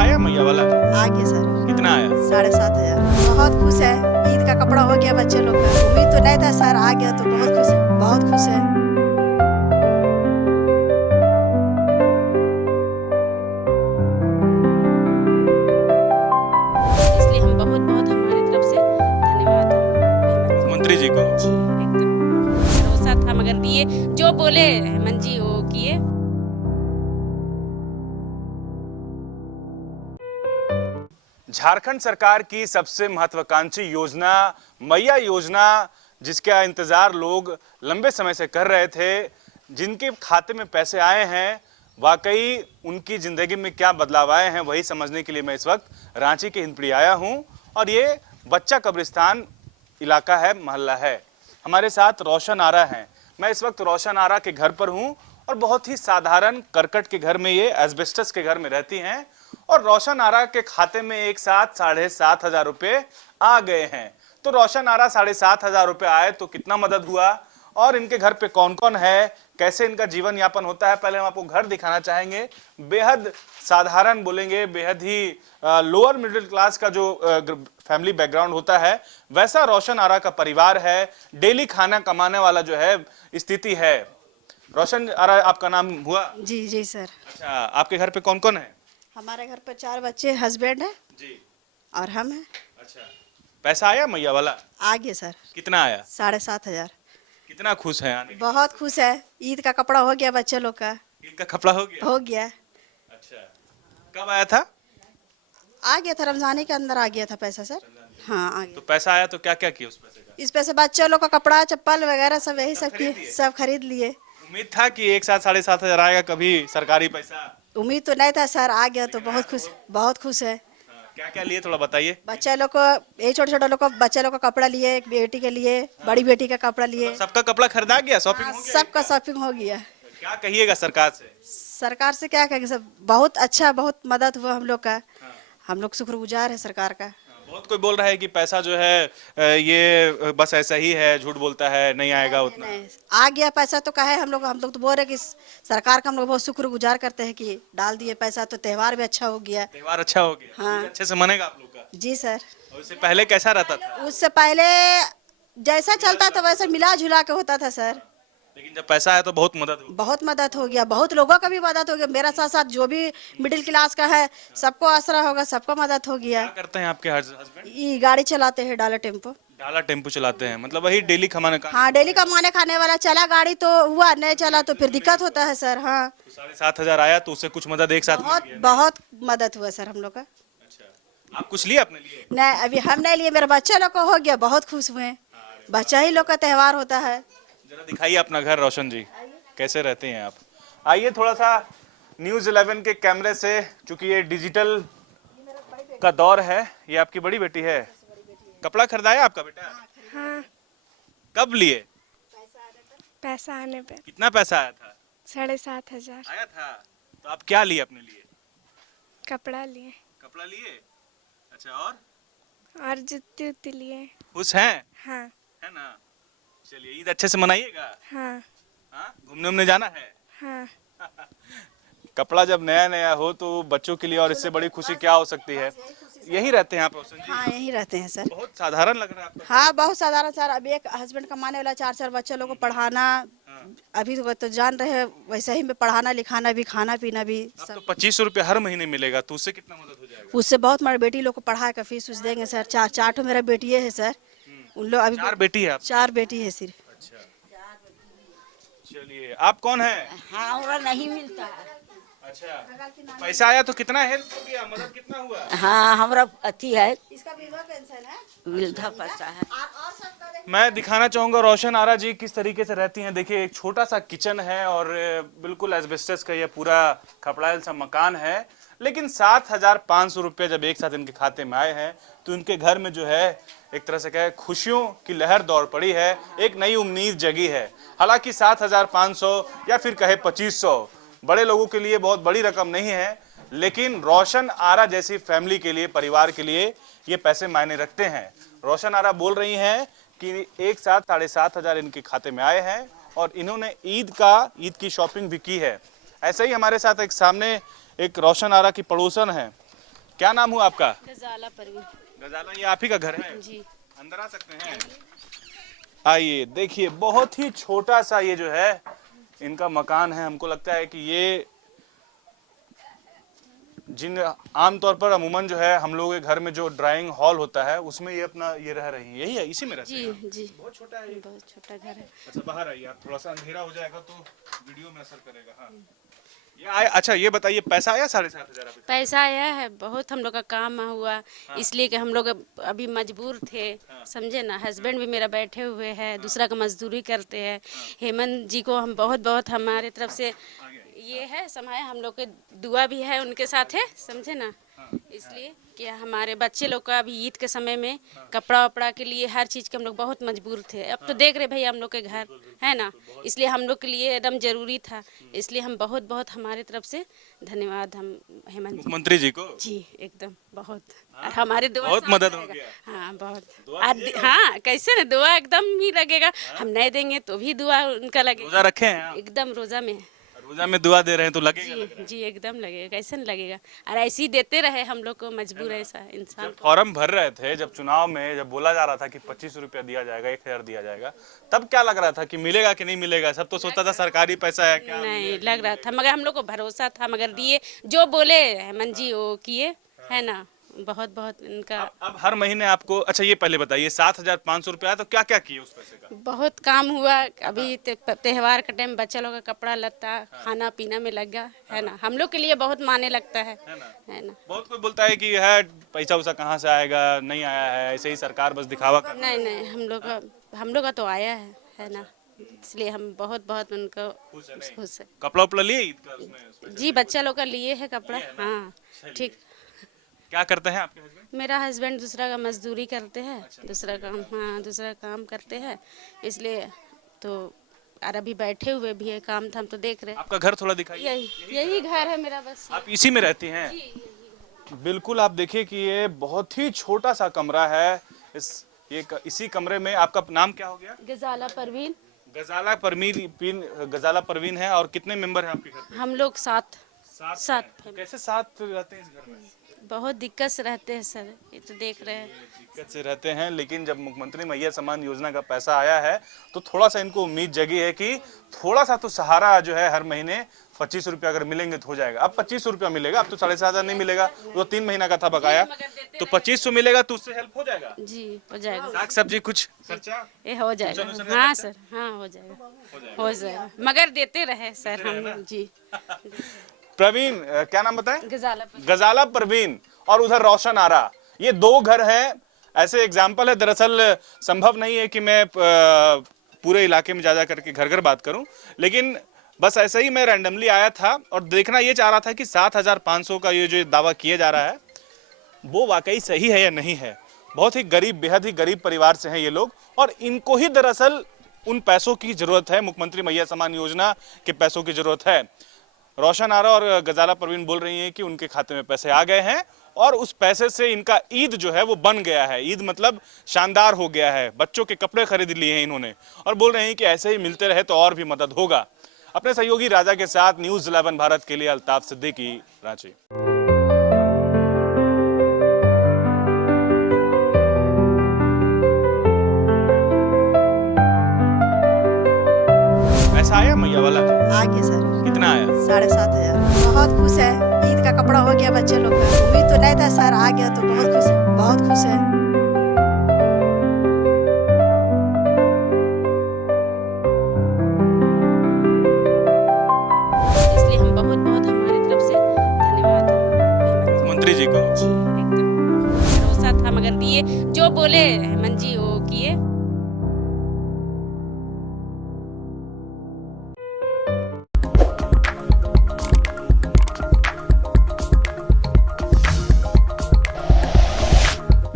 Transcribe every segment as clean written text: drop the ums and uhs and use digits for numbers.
आया मैया वाला? आ गया सर। कितना आया? 7,500। बहुत खुश है। ईद का कपड़ा हो गया बच्चे लोग का। उम्मीद तो नहीं था सर, आ गया तो बहुत खुश है। इसलिए हम बहुत बहुत हमारी तरफ से धन्यवाद हम मुख्यमंत्री जी को। जी एकदम भरोसा था, मगर दिए जो बोले हेमंत जी वो किए। झारखंड सरकार की सबसे महत्वाकांक्षी योजना मैया योजना, जिसका इंतजार लोग लंबे समय से कर रहे थे, जिनके खाते में पैसे आए हैं, वाकई उनकी जिंदगी में क्या बदलाव आए हैं वही समझने के लिए मैं इस वक्त रांची के हिंदपीढ़ी आया हूं। और ये बच्चा कब्रिस्तान इलाका है, मोहल्ला है। हमारे साथ रोशन आरा हैं। मैं इस वक्त रोशन आरा के घर पर हूं और बहुत ही साधारण करकट के घर में, ये एस्बेस्टस के घर में रहती हैं। और रोशन आरा के खाते में एक साथ 7,500 रुपये आ गए हैं। तो रोशन आरा 7,500 रुपये आए तो कितना मदद हुआ और इनके घर पे कौन कौन है, कैसे इनका जीवन यापन होता है, पहले हम आपको घर दिखाना चाहेंगे। बेहद साधारण बोलेंगे, बेहद ही लोअर मिडिल क्लास का जो फैमिली बैकग्राउंड होता है, वैसा रोशन आरा का परिवार है। डेली खाना कमाने वाला जो है स्थिति है। रोशन आरा आपका नाम हुआ? जी जी सर। अच्छा, आपके घर पे कौन कौन है? हमारे घर पर 4 बच्चे, हस्बैंड है जी। और हम हैं। अच्छा, पैसा आया मैया वाला? आ गया सर। कितना आया? 7,500। कितना खुश है आने के? बहुत खुश है। ईद का कपड़ा हो गया बच्चे लोग का। ईद का कपड़ा हो गया? हो गया। अच्छा, कब आया था? आ गया था, रमजानी के अंदर आ गया था पैसा सर। हाँ आ तो गया। पैसा आया तो क्या क्या किया उस पैसे का? इस पैसे बच्चे लोग का कपड़ा चप्पल वगैरह सब यही सब खरीद किए, लिए? सब खरीद लिए। उम्मीद था कि एक साथ 7,500 आएगा कभी सरकारी पैसा? उम्मीद तो नहीं था सर, आ गया तो बहुत खुश है। क्या क्या लिए थोड़ा बताइए। बच्चा लोग को, ये छोटे छोटे लोग को, बच्चे लोग का कपड़ा लिए, एक बेटी के लिए, बड़ी बेटी का कपड़ा लिए। सबका कपड़ा खरीदा गया, शॉपिंग हो गया? सबका शॉपिंग हो गया। क्या कहिएगा सरकार से? सरकार से क्या कहेंगे सर, बहुत अच्छा, बहुत मदद हुआ हम लोग का। हम लोग शुक्रगुजार है सरकार का। बहुत कोई बोल रहा है कि पैसा जो है ये बस ऐसा ही है, झूठ बोलता है, नहीं आएगा उतना। नहीं, आ गया पैसा तो कहे हम लोग तो बोल रहे कि सरकार का हम लोग बहुत शुक्रगुजार करते हैं कि डाल दिए पैसा, तो त्यौहार भी अच्छा हो गया। त्योहार अच्छा हो गया? हाँ। ईद अच्छे से मनेगा आप लोग का? जी सर। और इससे पहले कैसा रहता था? उससे पहले जैसा चलता था वैसे मिला जुला के होता था सर। लेकिन जब पैसा आया तो बहुत मदद हुई। बहुत मदद हो गया, बहुत लोगों का भी मदद हो गया। मेरा साथ साथ जो भी मिडिल क्लास का है सबको आसरा होगा, सबको मदद हो गया। क्या करते हैं आपके हस्बैंड? ये गाड़ी चलाते हैं, डाला टेम्पो। डाला टेम्पो चलाते हैं, मतलब वही डेली कमाने का? हाँ, डेली कमाने खाने वाला। चला गाड़ी तो हुआ, नहीं चला तो फिर दिक्कत होता है सर। हाँ, तो 7,500 आया तो उससे कुछ मदद एक साथ मिल बहुत गया। बहुत मदद हुआ सर हम लोग का। अच्छा, आप कुछ लिए अपने लिए? नहीं, अभी हम नहीं लिए, मेरे बच्चे लोग को हो गया, बहुत खुश हुए। बच्चा ही लोग का त्यौहार होता है। जरा दिखाइए अपना घर रोशन जी, कैसे रहते हैं आप? आइए थोड़ा सा न्यूज़ 11 के कैमरे से, चूंकि ये डिजिटल का दौर है। ये आपकी बड़ी बेटी है? कपड़ा खरीदाया आपका बेटा? हाँ, कब लिए? पैसा आने पे कितना पैसा आया था? 7,500 आया था तो आप क्या लिए अपने लिए? कपड़ा लिए कपड़ा लिए? अच्छा, और जुत्ती उत्ती लिए। खुश हैं? हाँ है ना? चलिए, ईद अच्छे से मनाइएगा। हाँ हाँ, घूमने उमने जाना है? हाँ। कपड़ा जब नया नया हो तो बच्चों के लिए और इससे बड़ी खुशी क्या हो सकती है। यही रहते हैं आप रोशन जी? हाँ, यही रहते हैं सर। बहुत साधारण लग रहा है आपका। हाँ, बहुत साधारण सर। अभी एक हस्बैंड कमाने वाला, 4 बच्चे लोगों को पढ़ाना, अभी तो जान रहे हैं वैसे ही में पढ़ाना लिखाना भी, खाना पीना भी अब सब। तो 2500 रुपये हर महीने मिलेगा, तो उससे कितना मदद हो जाएगा? उससे बहुत, हमारी बेटी लोग को पढ़ा का फीस उस देंगे सर। 4 ठो मेरा बेटी है सर। उन लोग अभी 4 बेटी है आप? 4 बेटी है सिर्फ। अच्छा, चलिए, आप कौन है? हाँ, और नहीं मिलता है। अच्छा, पैसा आया तो कितना हेल्प हो गया, मदद कितना हुआ? हाँ, हमरा अथी है, इसका विधवा पेंशन है। वृद्धा पैसा है। और सबका मैं दिखाना चाहूंगा रोशन आरा जी किस तरीके से रहती हैं। देखिए, एक छोटा सा किचन है और बिल्कुल एस्बेस्टस का ये पूरा खपड़ाइल सा मकान है, लेकिन 7,500 रुपये जब एक साथ इनके खाते में आए हैं तो इनके घर में जो है एक तरह से कहे खुशियों की लहर दौड़ पड़ी है, एक नई उम्मीद जगी है। हालांकि 7,500 या फिर कहे 2,500 बड़े लोगों के लिए बहुत बड़ी रकम नहीं है, लेकिन रोशन आरा जैसी फैमिली के लिए, परिवार के लिए ये पैसे मायने रखते हैं। रोशन आरा बोल रही हैं कि एक साथ 7,500 इनके खाते में आए हैं और इन्होंने ईद की शॉपिंग भी की है। ऐसे ही हमारे साथ एक सामने एक रोशन आरा की पड़ोसन है, क्या नाम हुआ आपका? गजाला परवीन गजाला, ये आप ही का घर है? जी। अंदर आ सकते हैं? आइए देखिए, बहुत ही छोटा सा ये जो है इनका मकान है। हमको लगता है कि ये जिन आमतौर पर अमूमन जो है हम लोगों के घर में जो ड्राइंग हॉल होता है उसमें ये अपना ये रह रही हैं, यही है, इसी में रहती जी हैं? जी बहुत छोटा है ये। बहुत छोटा घर है। अच्छा बाहर आइए आप, थोड़ा सा अंधेरा हो जाएगा तो वीडियो में असर करेगा। हाँ ये आया। अच्छा ये बताइए, पैसा आया 7,500 आपके? पैसा आया है, बहुत हम लोग का काम हुआ, इसलिए कि हम लोग अभी मजबूर थे, समझे ना। हस्बैंड भी मेरा बैठे हुए हैं, दूसरा का मजदूरी करते हैं। हेमंत जी को हम बहुत बहुत हमारे तरफ से ये है समाये, हम लोग के दुआ भी है उनके साथ है, समझे ना। इसलिए कि हमारे बच्चे लोग का अभी ईद के समय में कपड़ा वपड़ा के लिए हर चीज़ के हम लोग बहुत मजबूर थे। अब तो देख रहे भैया हम लोग के घर है ना, इसलिए हम लोग के लिए एकदम जरूरी था। इसलिए हम बहुत बहुत हमारे तरफ से धन्यवाद हम हेमंत जी। मुख्यमंत्री जी को? जी एकदम बहुत, और हमारे दुआ बहुत साथ मदद हो रहेगा। गया। हाँ बहुत। दुआ हाँ कैसे ना, दुआ एकदम ही लगेगा। हम नहीं देंगे तो भी दुआ उनका रोजा लगेगा। रखे हैं आप? एकदम रोजा में। रोजा में दुआ दे रहे हैं तो लगेगा? जी जी एकदम लगेगा, कैसे नहीं लगेगा। और ऐसे ही देते रहे, हम लोग को मजबूर ऐसा इंसान जब फॉर्म भर रहे थे, जब चुनाव में जब बोला जा रहा था कि 25 रुपया दिया जाएगा, 1,000 दिया जाएगा, तब क्या लग रहा था कि मिलेगा कि नहीं मिलेगा? सब तो सोचता था सरकारी पैसा है क्या। नहीं लग रहा था, मगर हम लोग को भरोसा था, मगर दिए जो बोले हेमंत जी वो किए, है ना। बहुत बहुत इनका अब हर महीने आपको, अच्छा ये पहले बताइए, 7,500 रुपया तो क्या क्या किए उस पैसे का? बहुत काम हुआ। अभी त्योहार का टाइम बच्चा लोग का कपड़ा लत्ता खाना पीना में लग गया, है ना। हम लोग के लिए बहुत माने लगता है ना। बहुत कोई बोलता है कि है पैसा उसा कहाँ से आएगा, नहीं आया है, ऐसे ही सरकार बस दिखावा कर। नहीं नहीं, हम लोग का तो आया है ना, इसलिए हम बहुत बहुत उनको खुश है। कपड़ा उपड़ा लिए ईद का उसमें? जी बच्चा लोग का लिए है कपड़ा। हाँ ठीक। क्या करते हैं आपके हस्बैंड? मेरा हस्बैंड दूसरा का मजदूरी करते हैं, दूसरा काम, हाँ दूसरा काम करते हैं, इसलिए तो। और अभी बैठे हुए भी है, काम था हम तो देख रहे हैं। आपका घर थोड़ा दिखाइए। यही घर है मेरा बस। आप इसी में रहती हैं? बिल्कुल, आप देखिए कि ये बहुत ही छोटा सा कमरा है। इसी कमरे में, आपका नाम क्या हो गया? गजाला परवीन। गजाला परवीन है। और कितने मेंबर हैं आपके घर पे? हम लोग सात। कैसे साथ रहते हैं इस घर में? बहुत दिक्कत से रहते हैं सर, ये तो देख रहे हैं। दिक्कत से रहते हैं, लेकिन जब मुख्यमंत्री मैया सम्मान योजना का पैसा आया है तो थोड़ा सा इनको उम्मीद जगी है कि थोड़ा सा तो सहारा जो है, हर महीने 25 रुपया अगर मिलेंगे तो हो जाएगा। अब 25 रुपया मिलेगा, अब तो 7,500 नहीं मिलेगा, वो 3 महीना का था बकाया, तो 2500 मिलेगा तो उससे हेल्प हो जाएगा। जी हो जाएगा, साग सब्जी कुछ खर्चा ये हो जाएगा। हाँ सर, हाँ हो जाएगा, मगर देते रहे सर हम। जी प्रवीण, क्या नाम बताएं? गजाला गजाला परवीन और उधर रोशन आरा, ये दो घर हैं। ऐसे एग्जाम्पल है। दरअसल संभव नहीं है कि मैं पूरे इलाके में जा करके घर घर बात करूं, लेकिन बस ऐसे ही मैं रैंडमली आया था और देखना ये चाह रहा था कि 7,500 का ये जो दावा किया जा रहा है वो वाकई सही है या नहीं है। बहुत ही गरीब, बेहद ही गरीब परिवार से हैं ये लोग, और इनको ही दरअसल उन पैसों की जरूरत है, मुख्यमंत्री मैया सम्मान योजना के पैसों की जरूरत है। रोशन आरा और गजाला परवीन बोल रही हैं कि उनके खाते में पैसे आ गए हैं और उस पैसे से इनका ईद जो है वो बन गया है। ईद मतलब शानदार हो गया है, बच्चों के कपड़े खरीद लिए हैं इन्होंने, और बोल रहे हैं कि ऐसे ही मिलते रहे तो और भी मदद होगा। अपने सहयोगी राजा के साथ न्यूज़ 11 भारत के लिए अल्ताफ सिद्दीकी, रांची। पैसा आया मैया वाला? आ गया सर। कितना आया? 7,500। बहुत खुश है, ईद का कपड़ा हो गया बच्चे लोग का। उम्मीद तो नहीं था सर, आ गया तो बहुत खुश है, बहुत खुश है। इसलिए हम बहुत बहुत हमारे तरफ से धन्यवाद मुख्यमंत्री जी को। जी एकदम भरोसा था, मगर दिए जो बोले हेमंत जी वो किए।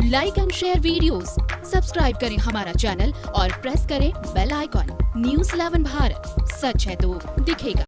Like and share videos, subscribe करें हमारा चैनल और प्रेस करें बेल आइकॉन। न्यूज़ 11 भारत, सच है तो दिखेगा।